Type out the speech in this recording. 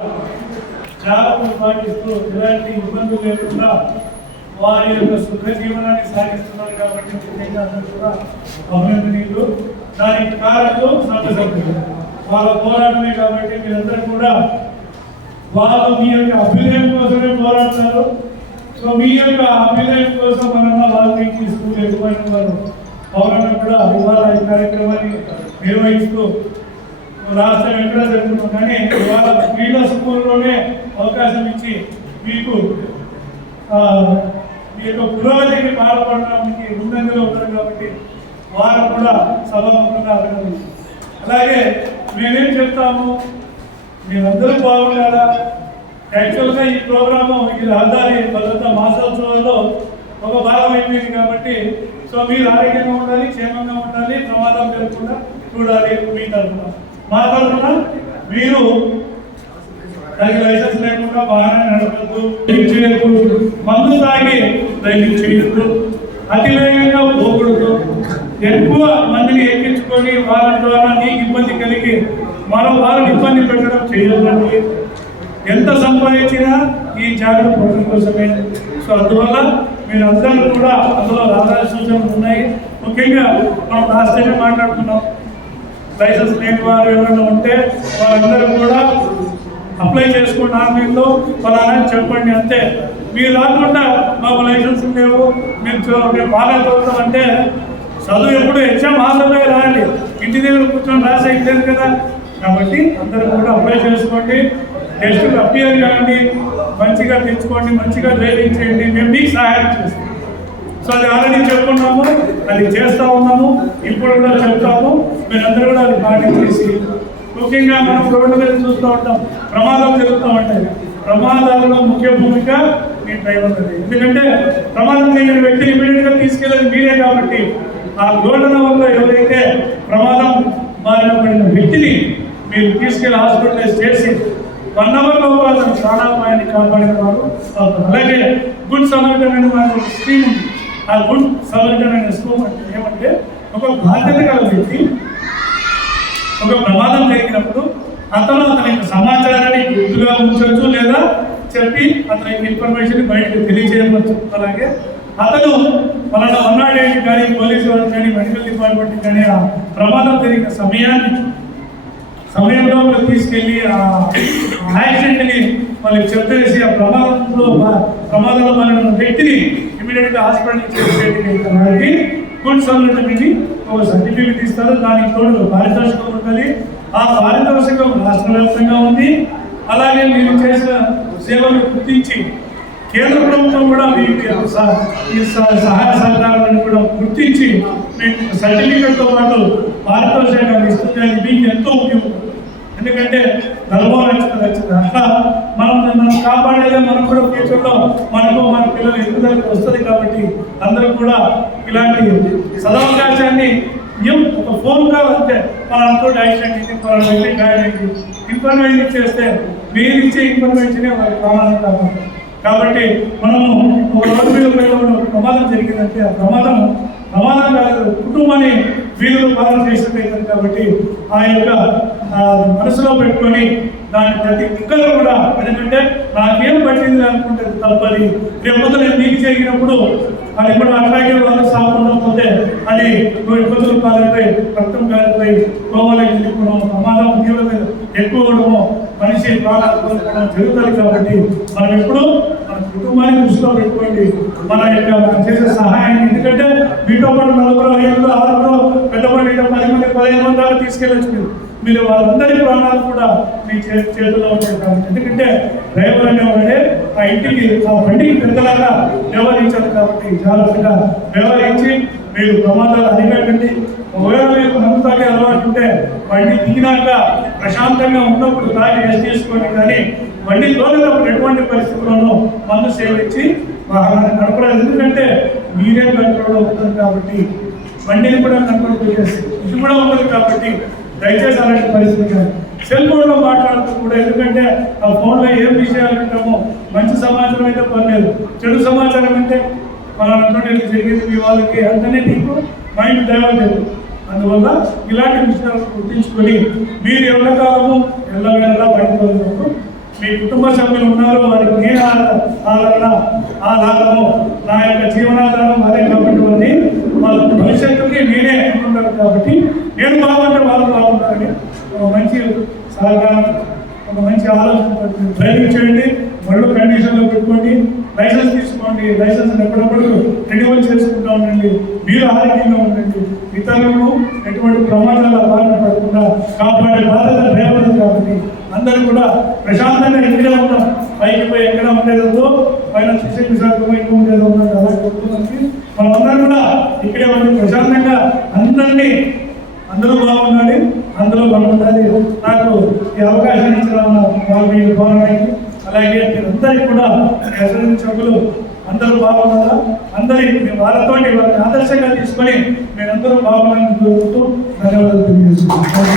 జాగ్రత్తలు పాటిస్తూ ఎలాంటి ఇబ్బందులు లేకుండా వారి యొక్క సుఖ జీవనాన్ని సాగిస్తున్నారు కాబట్టి ముఖ్యంగా అందరూ కూడా అభినందనీయులు. దానికి కారణం సభ్యులు వాళ్ళ పోరాటమే కాబట్టి మీరందరూ కూడా వాళ్ళు మీ యొక్క అభ్యుదయం కోసమే పోరాడతారు. సో మీ యొక్క అభ్యుదయం కోసం మనన్న వాల్మీకి స్కూల్ ఎక్కువైన వారు పౌరులను కూడా ఇవాళ ఈ కార్యక్రమాన్ని నిర్వహిస్తూ రాష్ట్రం ఎక్కడ జరుగుతున్నాం కానీ ఇవాళ వీళ్ళ స్కూల్లోనే అవకాశం ఇచ్చి మీకు మీ యొక్క పురోగతికి పాల్పడడానికి ముందంజలో ఉంటారు కాబట్టి వారు కూడా సభాముఖంగా అభినందించారు. అలాగే మేమేం చెప్తాము, మీరందరూ బాగుండాలా. యాక్చువల్గా ఈ ప్రోగ్రాము ఈ రహదారి భద్రతా మాసోత్సవాల్లో ఒక భాగం అయిపోయింది కాబట్టి సో మీరు ఆరోగ్యంగా ఉండాలి, క్షేమంగా ఉండాలి, ప్రమాదం జరగకుండా చూడాలి. మీ తరఫున మా తరఫున మీరు దానికి లైసెన్స్ లేకుండా వాహనాన్ని నడపద్దు, మందు తాగి డ్రైవింగ్ చేయొద్దు, అతివేగంగా పోకూడదు, ఎక్కువ మందిని ఎక్కించుకొని వాళ్ళ ద్వారా నీకు ఇబ్బంది కలిగి మరో వాళ్ళని ఇబ్బంది పెట్టడం చేయొద్దండి. ఎంత సంపాదించినా ఈ జాగ్రత్త పడడం కోసమే. సో అందువల్ల మీరు అందరూ కూడా అందులో ఆధార సూచనలు ఉన్నాయి. ముఖ్యంగా మనం లాస్ట్ టైం మాట్లాడుతున్నాం, లైసెన్స్ లేని వారు ఎవరైనా ఉంటే వాళ్ళందరూ కూడా అప్లై చేసుకోండి ఆన్లైన్లో, వాళ్ళని చెప్పండి అంతే. మీరు రాకుండా మాకు లైసెన్స్ లేవు, మేము బాగా చదువుతామంటే చదువు ఎప్పుడు ఎగ్జామ్ హాస్టల్లో రాయండి, ఇంటి దగ్గర కూర్చొని రాసే లేదు కదా. కాబట్టి అందరూ కూడా అప్లై చేసుకోండి, టెస్ట్కి అప్పియర్ కాండి, మంచిగా తెచ్చుకోండి, మంచిగా డ్రైవింగ్ చేయండి, మేము మీకు సహాయం చేస్తాం. సో అది ఆల్రెడీ చెప్పుకున్నాము, అది చేస్తూ ఉన్నాము, ఇప్పుడు కూడా చెప్తాము. మీరందరూ కూడా అది పాటించేసి ముఖ్యంగా మనం రోడ్డు మీద చూస్తూ ఉంటాం, ప్రమాదాలు జరుగుతూ ఉంటాయి. ప్రమాదాలలో ముఖ్య భూమిక మీ డ్రైవర్. ఎందుకంటే ప్రమాదం జరిగిన వ్యక్తిని ఇమీడియట్గా తీసుకెళ్ళేది మీరే కాబట్టి ఆ ఘటన వల్ల ఎవరైతే ప్రమాదం బారిన పడిన వ్యక్తిని మీరు తీసుకెళ్లి హాస్పిటలైజ్ చేసి 1 అవర్ లోపల అతను ప్రాణాపాయాన్ని కాపాడిన వారు. అలాగే గుడ్ సమర్థమైన స్కీమ్ ఉంది. ఆ గుడ్ సమర్థమైన స్కీమ్ అంటే ఏమంటే ఒక బాధ్యత గల వ్యక్తి ఒక ప్రమాదం జరిగినప్పుడు అతని యొక్క సమాచారాన్ని గుర్తుగా ఉంచవచ్చు లేదా చెప్పి అతని ఇన్ఫర్మేషన్ బయటకు తెలియజేయవచ్చు. అలాగే అతను మన 108 కానీ పోలీసు వారికి కానీ మెడికల్ డిపార్ట్మెంట్కి కానీ ఆ ప్రమాదం జరిగిన సమయంలో వాళ్ళు తీసుకెళ్ళి ఆ యాక్సిడెంట్ని వాళ్ళకి చెప్పేసి ఆ ప్రమాదంలో మన వ్యక్తిని ఇమీడియట్గా హాస్పిటల్కి చేసేటి గుడ్ సర్టిఫికేట్ ఒక సర్టిఫికేట్ ఇస్తారు. దానికి తోడు పారితోషికం ఉంటుంది. ఆ పారితోషికం రాష్ట్ర వ్యాప్తంగా ఉంది. అలాగే మీరు చేసిన సేవలు గుర్తించి కేంద్ర ప్రభుత్వం కూడా మీకు సహాయ సహకారాలను కూడా గుర్తించి మీకు సర్టిఫికేట్తో పాటు పారితోషికాన్ని ఇస్తుంది. అది మీకు ఎంతో ఉపయోగం. ఎందుకంటే 40 లక్షలు వచ్చింది. అట్లా మనం కాపాడేదే మనం కూడా ఫ్యూచర్లో మనకు మన పిల్లలు ఎదుగుదలకు వస్తుంది. కాబట్టి అందరూ కూడా ఇలాంటి సదవకాశాన్ని ఒక ఫోన్ కాల్ అంతే మన అనుకోండి యాక్సిడెంట్ ఇన్ఫర్మేషన్ చేస్తే మీరు ఇచ్చే ఇన్ఫర్మేషనే వాళ్ళకి ప్రమాదం కావాలి. కాబట్టి మనము ఒక రోడ్డు మీద ప్రమాదం జరిగిందంటే ఆ ప్రమాదం కాదు, కుటుంబాన్ని వీధులు పాలన చేసినట్టు. కాబట్టి ఆ యొక్క మనసులో పెట్టుకొని దాన్ని ప్రతి ఒక్కరు కూడా ఎందుకంటే నాకేం పట్టింది అనుకుంటే తప్పది. రేపు నేను నీకు జరిగినప్పుడు అది కూడా అట్లాగే వాళ్ళు సాగుతుండకపోతే అది ఇబ్బందులు కాలిపోయి రక్తం కాలిపోయి కోమలకి వెళ్ళిపోవడం, ప్రమాదం తీవ్రత ఎక్కువ ఉండడము, మనిషి ప్రాణాలు కోల్పోవడం జరుగుతుంది. కాబట్టి మనం ఎప్పుడు మన కుటుంబాన్ని దృష్టిలో పెట్టుకోండి, మన యొక్క చేసే సహాయాన్ని. ఎందుకంటే మీతో పాటు 4 5 6 పెద్దవాళ్ళు 10 మంది 15 మంది దాకా తీసుకెళ్ళచ్చు. మీరు వాళ్ళందరి ప్రాణాలు కూడా మీ చేతుల్లో ఉంటాయి. కాబట్టి ఎందుకంటే డ్రైవర్ అనేవాడే ఆ ఇంటికి ఆ బండికి పెద్దలాగా వ్యవహరించాలి. కాబట్టి జాగ్రత్తగా వ్యవహరించి మీరు ప్రమాదాలు అరికట్టండి. ఒకవేళ మీకు మందు తాగే అలవాటు ఉంటే బండి దిగినాక ప్రశాంతంగా ఉన్నప్పుడు తాగి రెస్ట్ చేసుకోండి. కానీ బండి తోలేటప్పుడు ఎటువంటి పరిస్థితుల్లోనూ మందు సేవించి వాహనాన్ని నడపరాదు. ఎందుకంటే మీరే కంట్రోల్లో ఉంటుంది కాబట్టి బండిని కూడా కంట్రోల్ చేసి ఇది కూడా ఉంటుంది. కాబట్టి దయచేసి అలాంటి పరిస్థితి కానీ సెల్ ఫోన్లో మాట్లాడుతూ కూడా, ఎందుకంటే ఆ ఫోన్లో ఏం విషయాలు వింటామో మంచి సమాచారం అయితే పర్లేదు, చెడు సమాచారం అంటే మనటువంటి జరిగేది మీ వాళ్ళకి అంటనే నీకు మైండ్ డైవర్ట్ అవుతుంది. అందువల్ల ఇలాంటి విషయాలను గుర్తించుకొని మీరు ఎల్లకాలము ఎల్లవేళలా బయటకు మీ కుటుంబ సభ్యులు ఉన్నారు, వారికి నేను ఆధారము, నా యొక్క జీవనాధారం అదే కాబట్టి వాళ్ళ భవిష్యత్తుకి నేనే ఉంటాను కాబట్టి నేను బాగుంటే వాళ్ళు బాగుంటారని ఒక మంచి సహకారం, ఒక మంచి ఆలోచన డ్రైవింగ్ చేయండి, మళ్ళీ కండిషన్లో పెట్టుకోండి, లైసెన్స్ తీసుకోండి, లైసెన్స్ ఎప్పుడప్పుడు రెన్యువల్ చేసుకుంటూ ఉండండి, మీరు ఆరోగ్యంగా ఉండండి, ఇతరులను ఎటువంటి ప్రమాదాల బారిన పడకుండా కాపాడే బాధ్యత డ్రైవర్లు కాబట్టి అందరూ కూడా ప్రశాంతంగా ఇక్కడే ఉంటాం. పైకి పోయి ఎక్కడ ఉండేదో పైన శిక్షణ శాఖ ఎక్కువ ఉండేదో ఉన్నది అలా చెప్తున్నానికి మనమందరం కూడా ఇక్కడే ఉండి ప్రశాంతంగా అందరూ బాగుండాలి, అందరూ బాగుండాలి. నాకు ఈ అవకాశం ఇచ్చిన వాళ్ళు బాగుండాలి, అలాగే మీరందరికీ కూడా సభ్యులు అందరూ బాగున్నారా, వాళ్ళతో వాళ్ళని ఆదర్శంగా తీసుకొని మీరందరూ బాగున్నారని కోరుకుంటూ ధన్యవాదాలు తెలియజేస్తున్నాను.